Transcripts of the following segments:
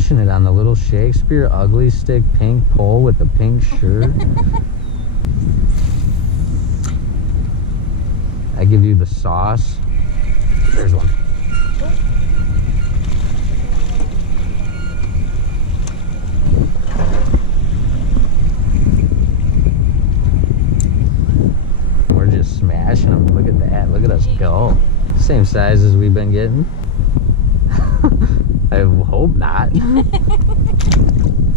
smashing it on the little Shakespeare ugly stick pink pole with the pink shirt. I give you the sauce. There's one. We're just smashing them. Look at that. Look at us go. Same size as we've been getting. I hope not.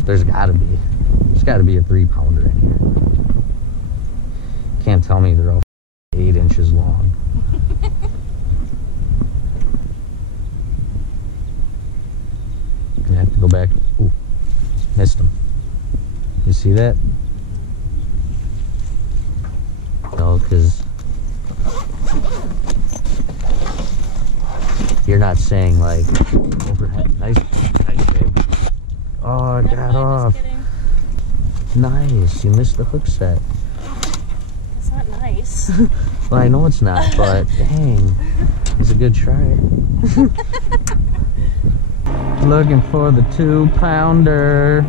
There's gotta be a 3-pounder in here. Can't tell me they're all 8 inches long. Gonna have to go back. Ooh, missed them. You see that? No, because you're not saying like overhead. Nice, babe. Oh, it got off. Nice. You missed the hook set. It's not nice. Well, I know it's not, but dang, it's a good try. Looking for the 2-pounder.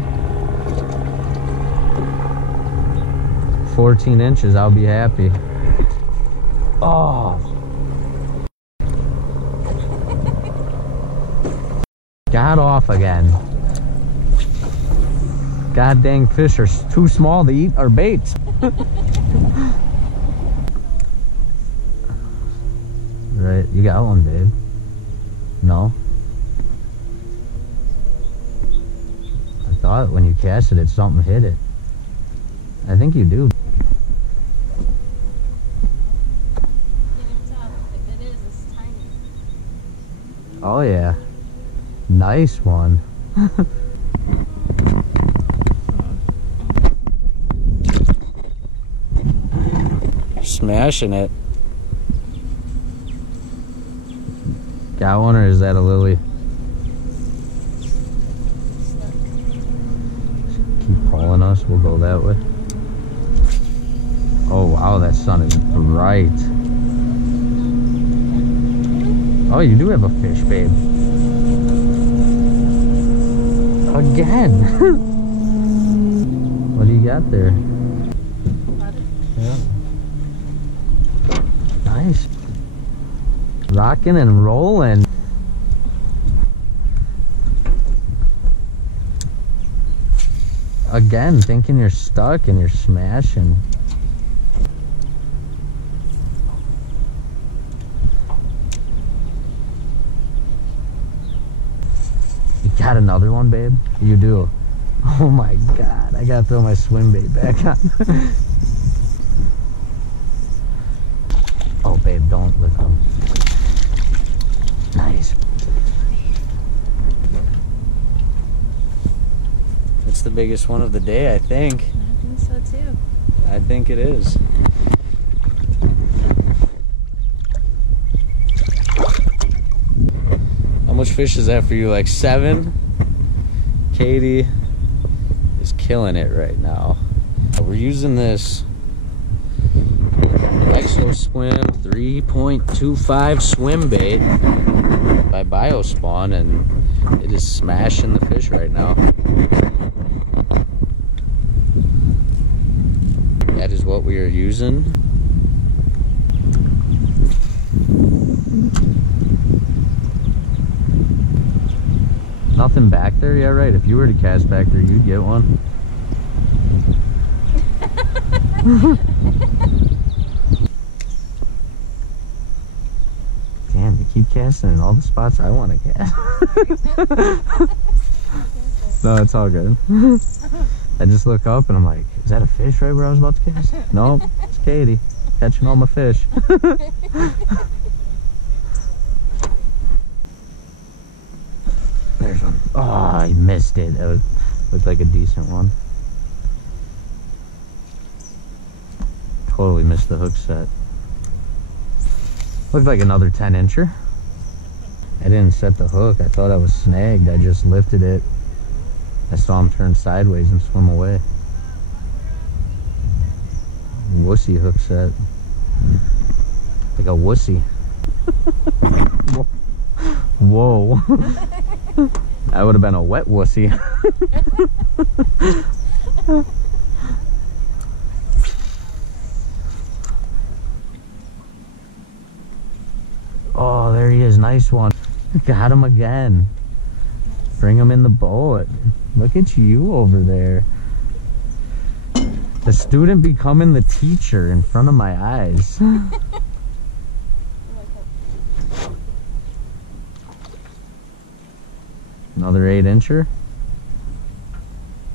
14 inches, I'll be happy. Oh. Got off again. God dang, fish are too small to eat our bait. Right, you got one, babe. No? I thought when you cast it, something hit it. I think you do. If it is, it's tiny. Oh yeah. Nice one. Smashing it. Got one, or is that a lily? Keep pulling us, we'll go that way. Oh wow, that sun is bright. Oh, you do have a fish, babe. Again. What do you got there? Yeah. Nice. Rocking and rolling. Again, thinking you're stuck and you're smashing. You got another one, babe? You do. Oh my God, I gotta throw my swim bait back on. Oh babe, don't lift them. Nice. It's the biggest one of the day, I think. I think so too. I think it is. How much fish is that for you? Like 7? Katie is killing it right now. We're using this Exo Swim 3.25 swim bait by Biospawn, and it is smashing the fish right now. That is what we are using. Nothing back there? Yeah, right. If you were to cast back there, you'd get one. Damn, you keep casting in all the spots I want to cast. No, it's all good. I just look up and I'm like, is that a fish right where I was about to cast? Nope, it's Katie catching all my fish. There's one. Oh, I missed it. That looked like a decent one. Totally missed the hook set. Looked like another 10-incher. I didn't set the hook. I thought I was snagged. I just lifted it. I saw him turn sideways and swim away. Wussy hook set. Like a wussy. Whoa. I would have been a wet wussy. Oh, there he is. Nice one. Got him again. Bring him in the boat. Look at you over there. The student becoming the teacher in front of my eyes. Another 8-incher?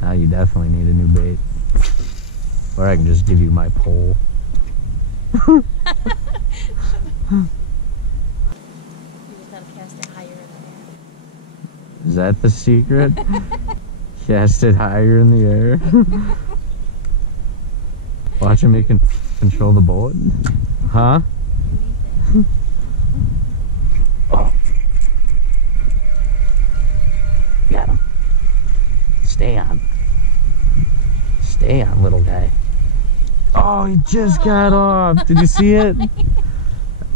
Now you definitely need a new bait. Or I can just give you my pole. You just gotta cast it higher in the air. Is that the secret? Cast it higher in the air. Watching me control the boat. Huh? Oh. Got him. Stay on. Stay on, little guy. Oh, he just got off. Did you see it?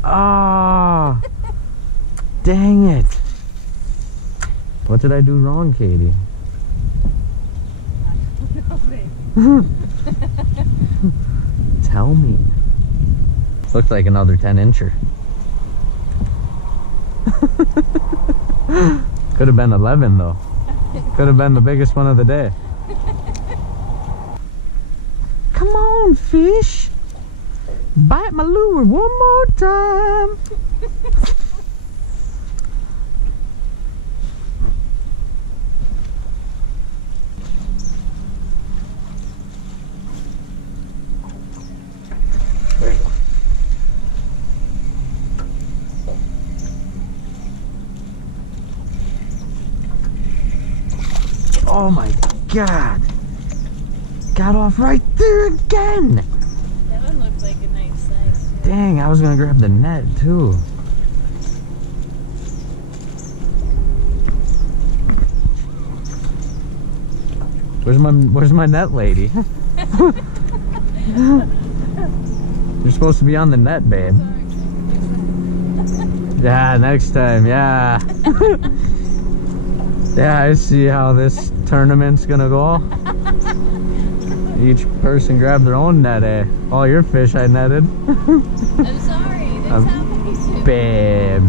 Ah. Oh, dang it. What did I do wrong, Katie? Tell me. Looked like another 10-incher. Could have been 11 though. Could have been the biggest one of the day. Come on, fish. Bite my lure one more time. There you go. Oh my God. Got off right there again. That one looks like a nice size. Too. Dang, I was gonna grab the net too. Where's my net lady? You're supposed to be on the net, babe. Yeah, next time, yeah. Yeah, I see how this tournament's gonna go. Each person grabbed their own net, eh? All your fish I netted. I'm sorry, that's how we do. Babe.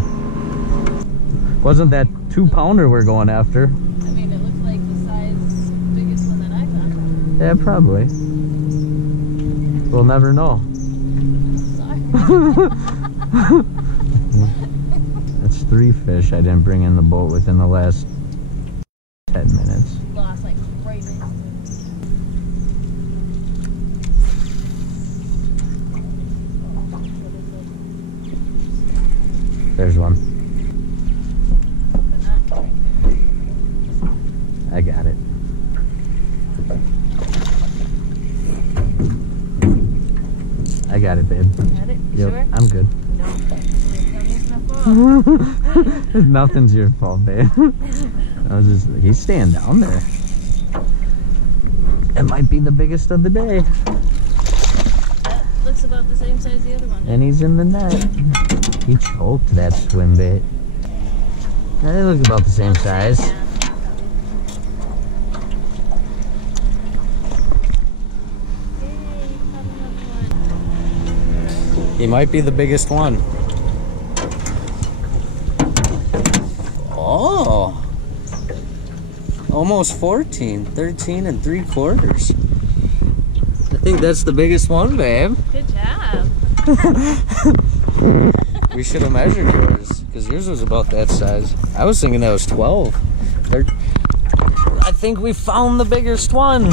Wasn't that 2-pounder we're going after? I mean, it looks like the size biggest one that I found. Yeah, probably. We'll never know. Sorry. That's 3 fish I didn't bring in the boat within the last 10 minutes. Lost like right next to it. There's one. But not right there. I got it. I got it, babe. Got it? You Yep, sure? I'm good. No. It's my fault. Nothing's your fault, babe. He's staying down there. It might be the biggest of the day. That looks about the same size as the other one. And he's in the net. He choked that swim bait. They look about the same size. Yeah. He might be the biggest one. Oh, almost 14, 13 3/4. I think that's the biggest one, babe. Good job. We should have measured yours, because yours was about that size. I was thinking that was 12. I think we found the biggest one.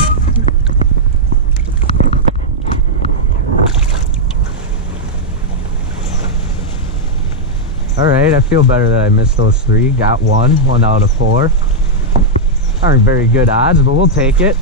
Alright, I feel better that I missed those 3. Got one out of 4. Aren't very good odds, but we'll take it.